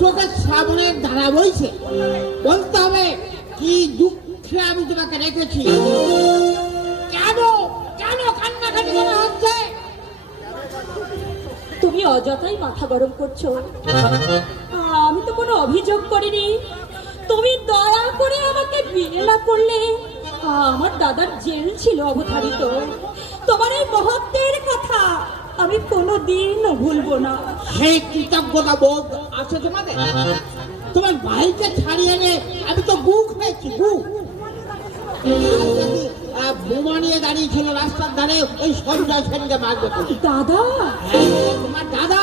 চোখের শ্রাবণের ধারা বইছে। বলতে হবে কি দুঃখে আমি তোমাকে রেখেছি। কেন কেন কান্নাকাটি করা হচ্ছে? তুমি অযথাই মাথা গরম করছো। আমি তো কোনো অভিযোগ করিনি। তুমি দয়া করে আমাকে বিয়ে না করলে আমার দাদার জেল ছিল অবধারিত। তোমার এই মহত্বের কথা আমি কোনোদিনও ভুলবো না। সেই কৃতজ্ঞতা বোধ আছে তোমাদের? তোমার ভাইকে ছাড়িয়ে এনে আমি তো বুক হয়েছি, বুক। বোমা নিয়ে দাঁড়িয়ে ছিল রাস্তার ধারে, ওই সঞ্জয় সেনকে মারবে। দাদা? হ্যাঁ, তোমার দাদা।